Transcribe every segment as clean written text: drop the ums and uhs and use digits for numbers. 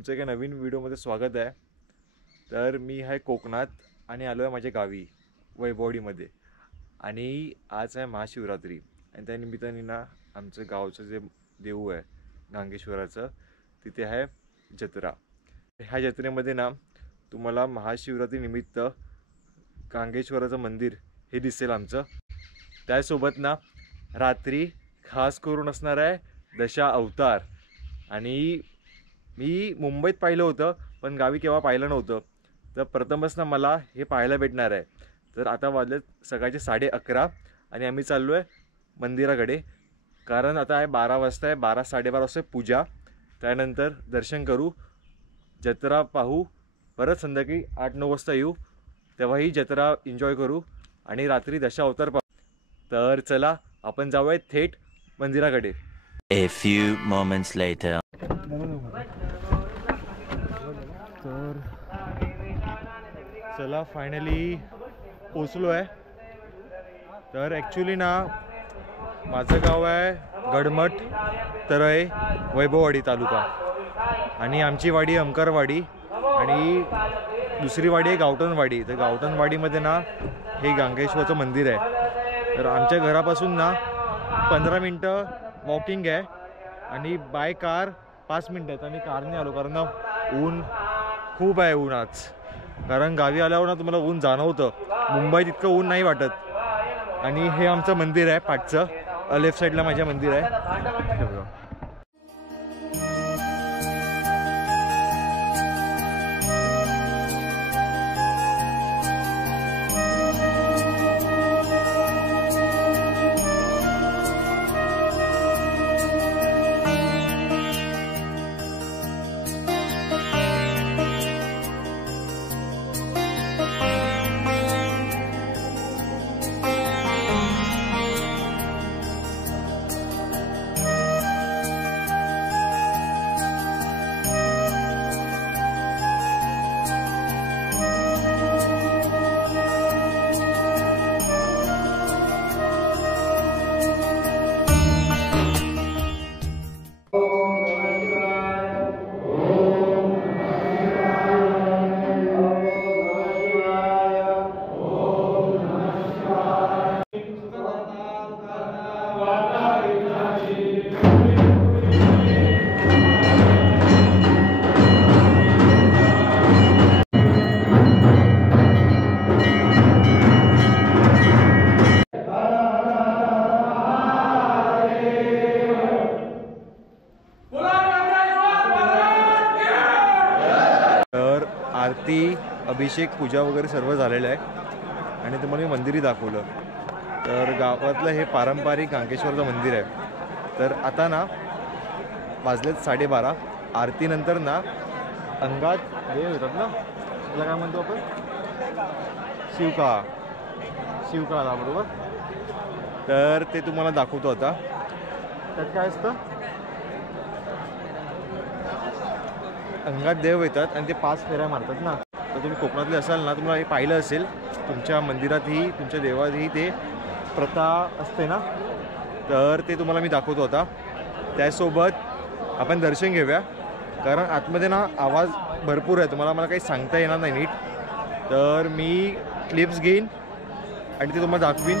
तुमचं एका नवीन व्हिडिओमध्ये स्वागत आहे। तर मी आहे कोकणात आणि आलो आहे माझ्या गावी वैभववाडीमध्ये आणि आज आहे महाशिवरात्री आणि त्या निमित्ताने ना आमचं गावचं जे देऊ आहे गांगेश्वराचं तिथे आहे जत्रा। ह्या जत्रेमध्ये ना तुम्हाला महाशिवरात्री निमित्त गांगेश्वराचं मंदिर हे दिसेल आमचं। त्यासोबत ना रात्री खास करून असणार आहे दशा अवतार आणि मी मुंबईत पाहिलं होतं पण गावी केव्हा पाहिलं नव्हतं, तर प्रथमच ना मला हे पाहायला भेटणार आहे। तर आता वाजलेत सकाळचे 11:30 आणि आम्ही चाललो आहे मंदिराकडे, कारण आता आहे 12 वाजता आहे, 12-12:30 वाजता पूजा, त्यानंतर दर्शन करू, जत्रा पाहू, परत संध्याकाळी 8-9 वाजता येऊ, तेव्हाही जत्रा एन्जॉय करू आणि रात्री दशा अवतार पाहू। तर चला आपण जाऊया थेट मंदिराकडे। A few moments later. तर चला फायनली पोचलो आहे। तर ॲक्च्युली ना माझं गाव आहे गडमठ तरळे वैभववाडी तालुका आणि आमची वाडी अंकारवाडी आणि दुसरी वाडी आहे गावठणवाडी। तर गावठणवाडीमध्ये ना हे गांगेश्वराचं मंदिर आहे। तर आमच्या घरापासून ना 15 मिनटं वॉकिंग आहे आणि बाय कार 5 मिनटं आहेत। आम्ही कारने आलो कारण ना ऊन खूप आहे, ऊन आज, कारण गावी आल्यावर ना तुम्हाला ऊन जाणवतं, मुंबईत इतकं ऊन नाही वाटत। आणि हे आमचं मंदिर आहे पाठचं, लेफ्ट साईडला माझ्या मंदिर आहे। आरती, अभिषेक, पूजा वगैरे सर्व झालेलं आहे आणि तुम्हाला मी मंदिरही दाखवलं। तर गावातलं हे पारंपरिक गांगेश्वराचं मंदिर आहे। तर आता ना वाजलेत 12:30, आरतीनंतर ना अंगात देव येतात ना, त्याला काय म्हणतो आपण, शिवकाळा बरोबर। तर ते तुम्हाला दाखवतो आता। त्यात काय असतं, अंगात देव येतात आणि ते 5 फेऱ्या मारतात ना। तर तुम्ही कोकणातले असाल ना, तुम्हाला हे पाहिलं असेल, तुमच्या मंदिरातही तुमच्या देवातही ते प्रथा असते ना, तर ते तुम्हाला मी दाखवतो आता। त्यासोबत आपण दर्शन घेऊया, कारण आतमध्ये ना आवाज भरपूर आहे, तुम्हाला मला काही सांगता येणार नाही नीट, तर मी क्लिप्स घेईन आणि ते तुम्हाला दाखवीन।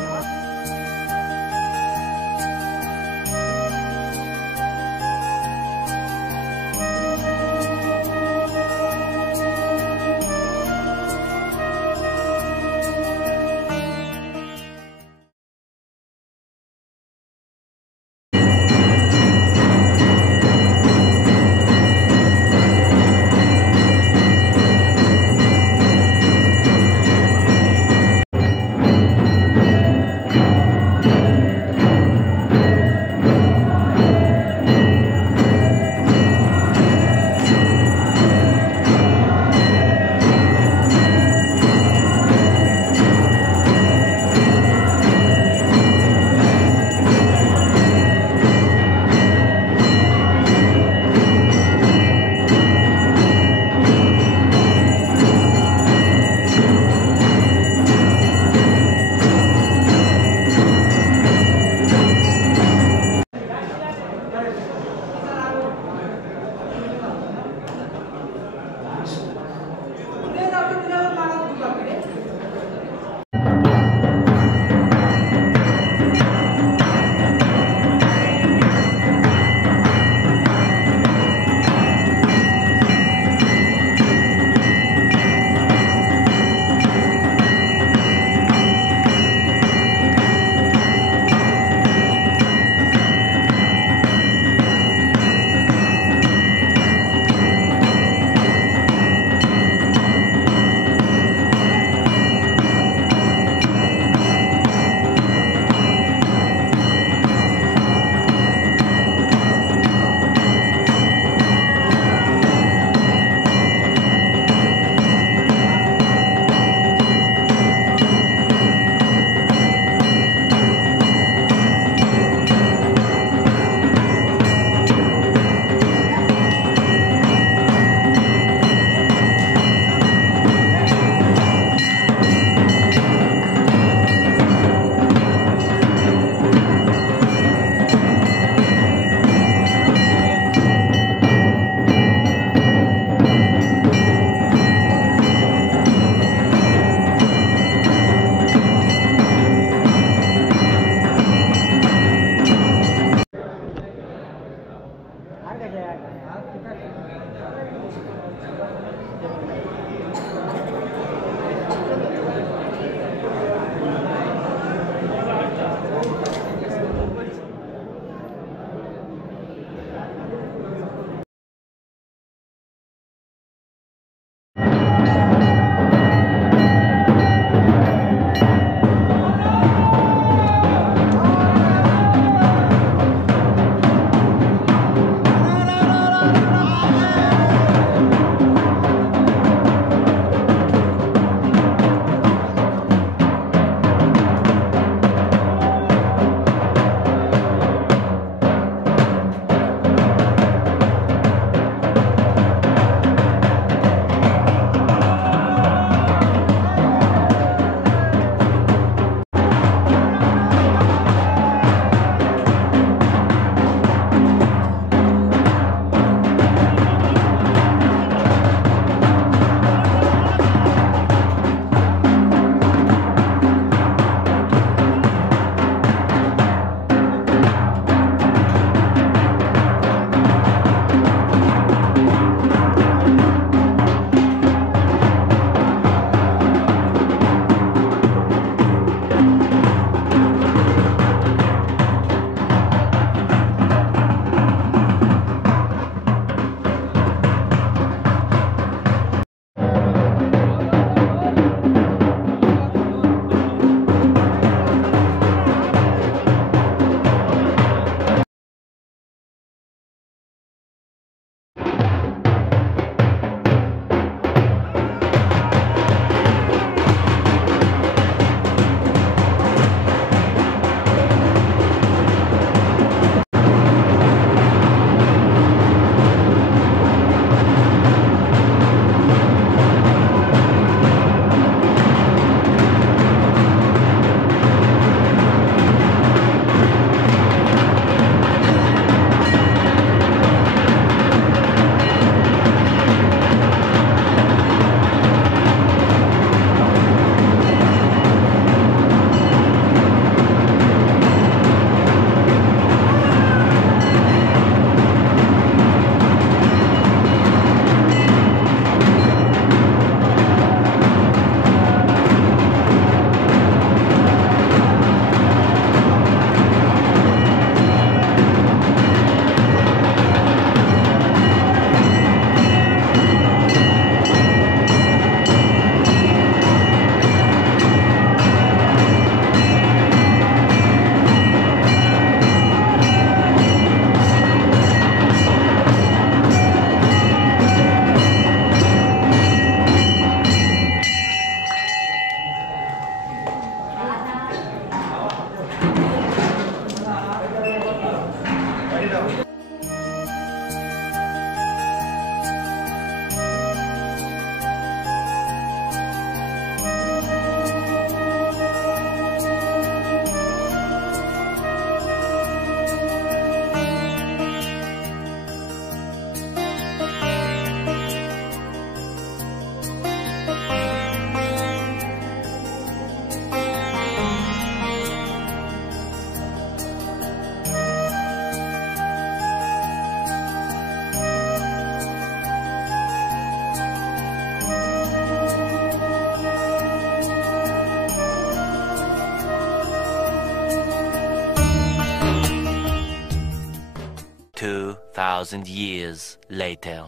2,000 years later.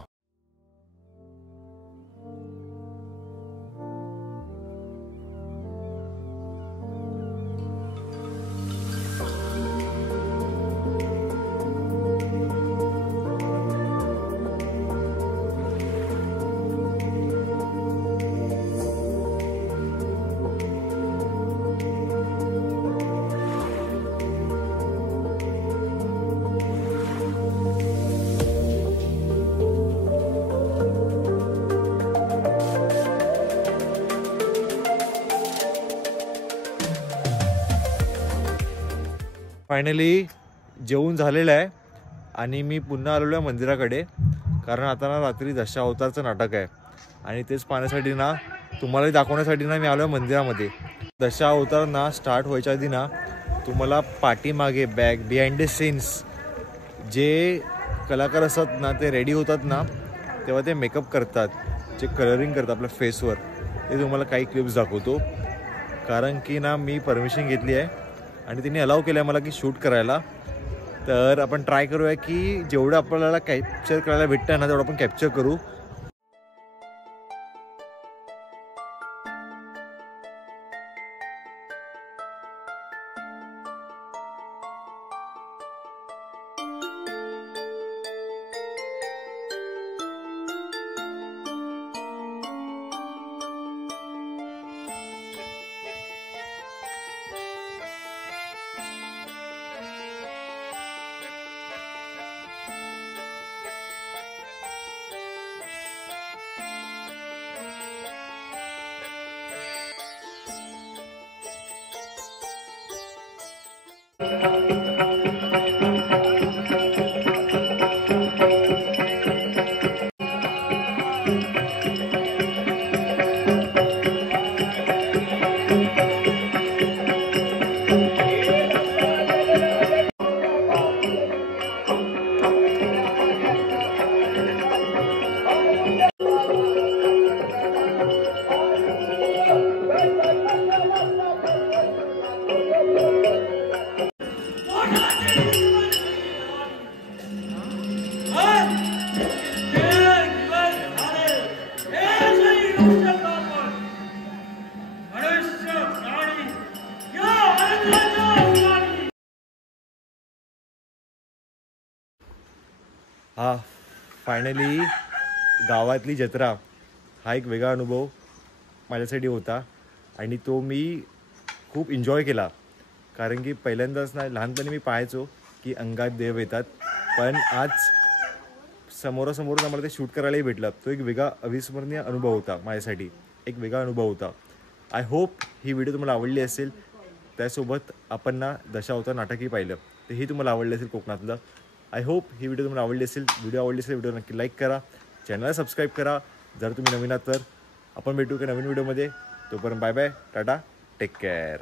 फायनली जेवून झालेलं आहे आणि मी पुन्हा आलेलो आहे मंदिराकडे, कारण आता ना रात्री दशावतारचं नाटक आहे आणि तेच पाहण्यासाठी ना, तुम्हालाही दाखवण्यासाठी ना मी आलो आहे मंदिरामध्ये. दशावतार ना स्टार्ट व्हायच्या आधी ना तुम्हाला पाठीमागे बिहाइंड द सीन्स जे कलाकार असतात ना ते रेडी होतात ना, तेव्हा ते मेकअप करतात, जे कलरिंग करतात आपल्या फेसवर, ते तुम्हाला काही क्लिप्स दाखवतो. कारण की ना मी परमिशन घेतली आहे आणि तिने अलाव केलं आहे मला की शूट करायला. तर आपण ट्राय करूया की जेवढं आपल्याला कॅप्चर करायला भेटतं ना तेवढं आपण कॅप्चर करू. हा फायनली गावातली जत्रा हा एक वेगळा अनुभव माझ्यासाठी होता आणि तो मी खूप एन्जॉय केला. कारण की पहिल्यांदाच ना, लहानपणी मी पाहायचो की अंगात देव येतात, पण आज समोरासमोर आम्हाला ते शूट करायलाही भेटलं. तो एक वेगळा अविस्मरणीय अनुभव होता माझ्यासाठी, एक वेगळा अनुभव होता. आय होप ही व्हिडिओ तुम्हाला आवडली असेल. त्यासोबत आपण ना दशावतार नाटकही पाहिलं, तेही तुम्हाला आवडलं असेल कोकणातलं. आय होप ही व्हिडिओ तुम्हाला आवडली असेल. व्हिडिओ आवडली असेल व्हिडिओ नक्की लाईक करा, चॅनलला सबस्क्राईब करा जर तुम्ही नवीन आहात तर. आपण भेटू का नवीन व्हिडिओमध्ये. तोपर्यंत bye bye, tata, take care.